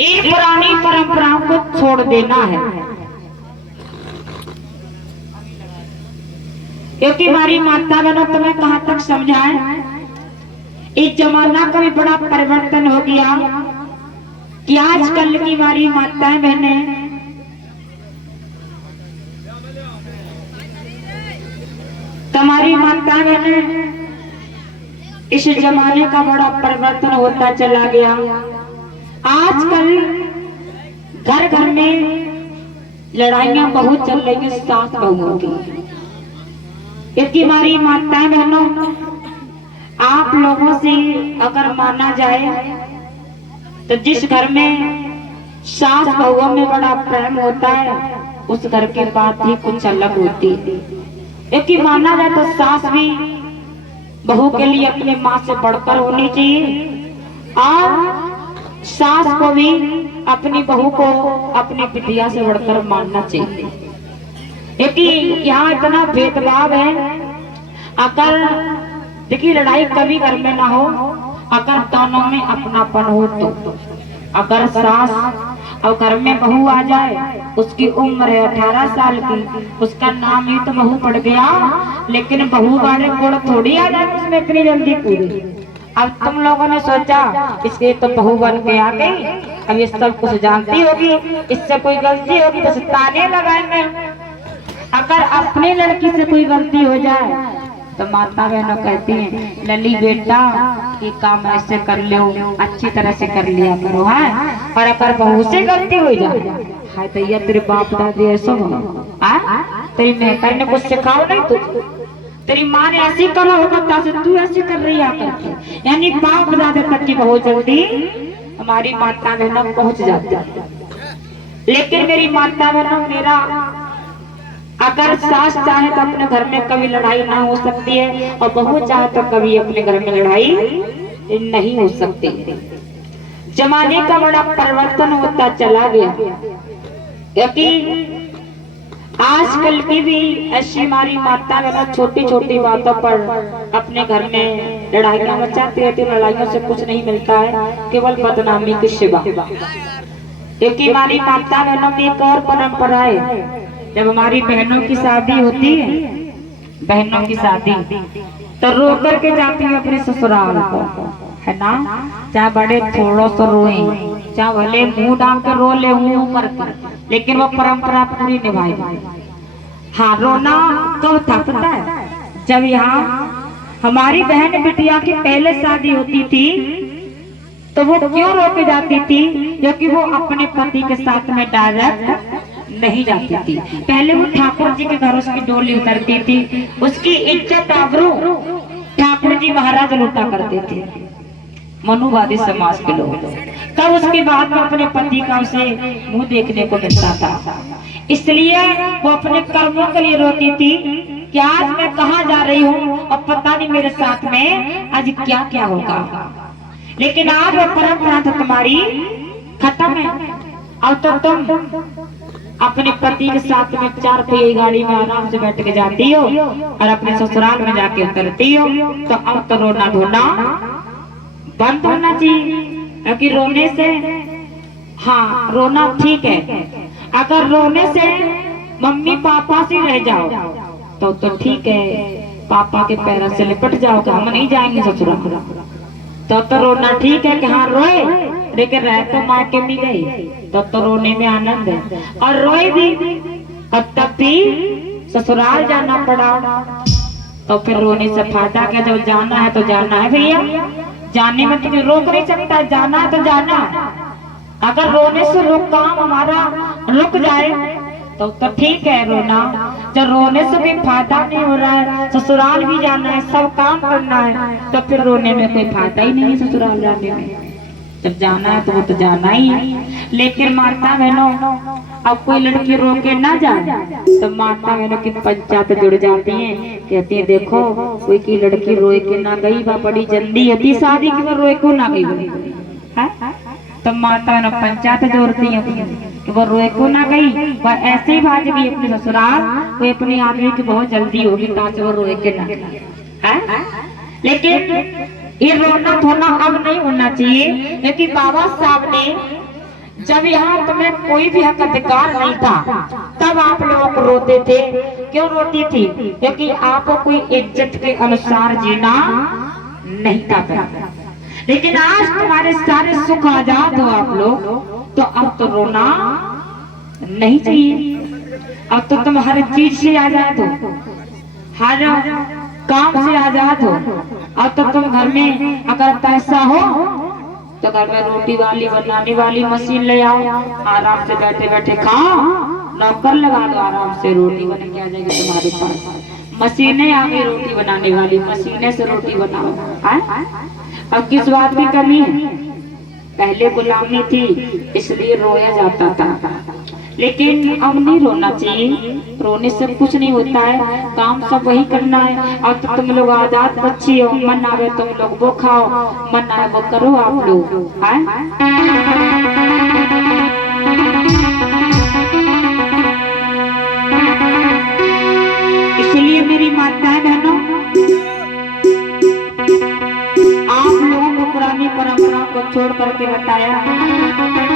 इन पुरानी परंपराओं को छोड़ देना है, क्योंकि हमारी माता बहनों तुम्हें कहां तक समझाएं। इस जमाना का भी बड़ा परिवर्तन हो गया कि आजकल की हमारी माताएं बहनें तुम्हारी माताएं बहनें इस जमाने का बड़ा परिवर्तन होता चला गया। आजकल घर घर में लड़ाइयां बहुत चल रही हैं सास बहुओं की, क्योंकि हमारी माताएं बहनों आप लोगों से अगर माना जाए तो जिस घर में सास बहुओं में बड़ा प्रेम होता है उस घर की बात ही कुछ अलग होती है। क्योंकि माना जाए तो सास भी बहू के लिए अपनी माँ से बढ़कर होनी चाहिए और सास को भी अपनी बहू को अपनी बिटिया से बढ़कर मानना चाहिए। क्योंकि यहाँ इतना भेदभाव है। अगर देखिए लड़ाई कभी घर में ना हो अगर दोनों में अपनापन हो तो। अगर सास और घर में बहू आ जाए, उसकी उम्र है 18 साल की, उसका नाम ही तो बहू पड़ गया, लेकिन बहू वाले गुण थोड़ी आ जाए उसमें इतनी जल्दी पूरी। अब तुम लोगों ने सोचा इसके तो बहू बन के आ गई, अब ये सब कुछ जानती होगी, इससे कोई गलती होगी तो ताने लगाएंगे। अगर अपनी लड़की से कोई गलती हो जाए तो माता बहनों कहती हैं लली बेटा ये काम ऐसे कर लो, अच्छी तरह से कर लिया करो है। और अगर बहू से गलती हो जाए हाय भैया तेरे बाप दादी ऐसा तेरी महता ने कुछ सिखाओ नहीं, तो तेरी माँ ने ऐसी करा होगा तू ऐसी कर रही है, यानी बाप दादा तक की बहुत जल्दी हमारी माता बहनों पहुंच जाती है। लेकिन मेरी माता बहनों मेरा अगर सास चाहे तो अपने घर में कभी लड़ाई ना हो सकती है और बहू चाहे तो कभी अपने घर में लड़ाई नहीं हो सकती। जमाने का बड़ा परिवर्तन होता चला गया, क्योंकि आजकल की भी ऐसी हमारी माता बहनों छोटी छोटी बातों पर अपने घर में लड़ाइयां मचाती रहती। लड़ाइयों से कुछ नहीं मिलता है, केवल बदनामी की सिवा। क्योंकि हमारी माता बहनों की एक और परंपरा है, जब हमारी बहनों की शादी होती है, बहनों की शादी तो रो करके जाती है अपने ससुराल को, है ना। चाहे बड़े थोड़ो सो रोए, चाहे भले मुंह डाल के रो ले मुंह करके, लेकिन वो परंपरा पूरी निभाई। हाँ रोना कब था पता है? जब यहाँ हमारी बहन बिटिया की पहले शादी होती थी तो वो क्यों रो के जाती थी? क्योंकि वो अपने पति के साथ में डायरेक्ट नहीं जाती थी। पहले वो ठाकुर जी के घर उसकी डोली उतरती थी, उसकी इज्जत आबरू ठाकुर जी महाराज लूटा करते थे, मनुवादी समाज के लोग। तब उसके बाद में अपने पति का उसे मुंह देखने को मिलता था, इसलिए वो अपने कर्मों के लिए रोती थी कि आज मैं कहाँ जा रही हूँ और पता नहीं मेरे साथ में आज क्या क्या होगा। लेकिन आज वो परंपरा तो तुम्हारी खत्म है। अब तो तुम अपने पति के साथ में 4 पहिए गाड़ी में आराम से बैठ के जाती हो और अपने ससुराल में जाके उतरती हो। तो अब तो रोना धोना बंद होना चाहिए, क्योंकि रोने से हाँ रोना ठीक है, अगर रोने से मम्मी पापा से रह जाओ तो ठीक है, पापा के पैरों से लिपट जाओ कि हम नहीं जाएंगे ससुराल, तो रोना ठीक है कि हाँ रोए, लेकिन रह तो माँ के भी गई तो रोने में आनंद है। और रोए भी और तब भी ससुराल जाना पड़ा तो फिर रोने से फायदा क्या? जब जाना है तो जाना है भैया, जाने में तुम्हें रोक नहीं सकता, जाना है तो जाना है। अगर रोने से काम हमारा रुक जाए तो ठीक है रोना, जब रोने से भी फायदा नहीं हो रहा है, ससुराल भी जाना है, सब काम करना है, तो फिर रोने में कोई फायदा ही नहीं है ससुराल जाने में। जब जाना है तो वो तो जाना ही है। लेकिन माता बहनों अब कोई लड़की रो के ना जाए तो माता बहनों की पंचायत जुड़ जाती है, कहती है देखो कोई की लड़की रोए के ना गई, वह बड़ी जल्दी होती शादी की, वो रोए को ना गई है। तो माता बहनों पंचायत जोड़ती है कि वो रोए को ना गई, वह ऐसे ही भाग गई अपने ससुराल, वो अपने आदमी की बहुत जल्दी होगी ताकि वो रोए के ना है। लेकिन ये रोना धोना अब नहीं होना चाहिए, क्योंकि बाबा साहब ने जब यहाँ तुम्हें कोई भी हक अधिकार नहीं था तब आप लोग रोते थे। क्यों रोती थी? क्योंकि आपको कोई इज्जत के अनुसार जीना नहीं था। लेकिन आज तुम्हारे सारे सुख आजाद हो आप लोग, तो अब तो रोना नहीं चाहिए। अब तो तुम हर चीज से आजाद हो, हर काम से आजाद हो। अब तो तुम घर में अगर पैसा हो तो घर में रोटी वाली बनाने वाली मशीन ले आओ, आराम से बैठे बैठे खाओ, नौकर लगा दो, आराम से रोटी बन के आ जाएगी तुम्हारे पास। मशीनें आ गई रोटी बनाने वाली, मशीनें से रोटी बनाओ। अब किस बात की कमी है? पहले गुलामी थी इसलिए रोया जाता था, लेकिन अब नहीं रोना चाहिए। रोने से कुछ नहीं होता है, काम सब वही करना है। अब तो तुम लोग आजाद बच्ची हो, मन आवे तुम लोग वो खाओ, मन आए वो करो आप लोग। इसलिए मेरी माताएं बहनों, आप लोगों को पुरानी परंपरा को छोड़ करके बताया